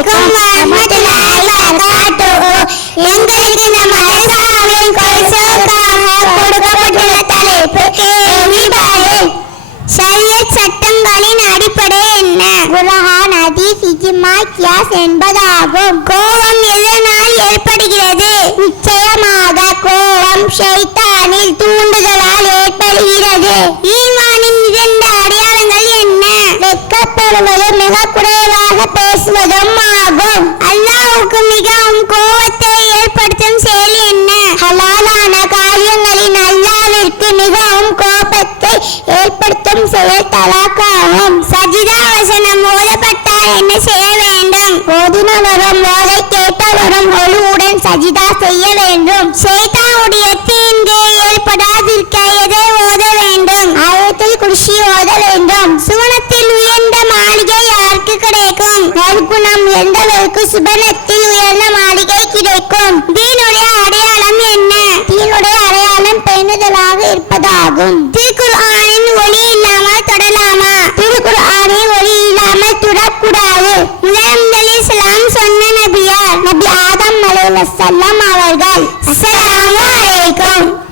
அலைக்கும் வரஹ்மத்துல்லாஹி வபரகாத்துஹு. எங்களுக்கு நம் அரசாங்கம் கொள்கைக்காக கொடுக்கப்பட்டுள்ள தலைப்பு கேள்வி பதில். ஷரியத் சட்டங்களின் அடிப்படை என்ன? குர்ஆன், ஹதீஸ், இஜ்மா, கியாஸ் என்பதாகும். கோபம் எதனால் ஏற்படுகிறது? நிச்சயமாக கோபம் ஷைத்தானின் தூண்டுதலால் ஏற்படுகிறது. ஈமானின் 2 அடையாளங்கள் என்ன? வெட்கப்படுவதும் மிக குறைவாக பேசுவதும் ஆகும். அல்லாஹ்வுக்கு மிகவும் கோபத்தை ஏற்படுத்தும் செயல் என்ன? ஹலாலான காரியங்களின் அல்லாஹ்விற்கு மிகவும் கோபத்தை ஏற்படுத்தும் செயல் தலாக்காகும். சஜிதா வசனம் ஓதப்பட்டால் என்ன செய்ய வேண்டும்? ஓதினவரும் ஓதை கேட்டவரும் ஒழுவுடன் சஜிதா செய்ய வேண்டும். ஷைத்தானுடைய தீங்கு ஏற்படாதிருக்க எதை ஓத வேண்டும்? ஆயத்துல் குர்சி ஓத வேண்டும். சுவனத்தில் உயர்ந்த மாளிகை யாருக்கு கிடைக்கும்? நற்குணம் எந்தவருக்கு சுபனத்தில் உயர்ந்த மாளிகை கிடைக்கும். தீனுடைய அடையாளம் என்ன? தீனுடைய அடையாளம் பேணுதலாக இருப்பதாகும். திருக்குர்ஆனின் ஒளி இல்லாமல் தொடலாமா? திருக்குர்ஆனின் ஒளி இல்லாமல் தொடக்கூடாது. முதலில் சலாம் சொன்ன நபியார்? நபி ஆதம் அலைஹிஸ்ஸலாம் அவர்கள். அஸ்ஸலாமு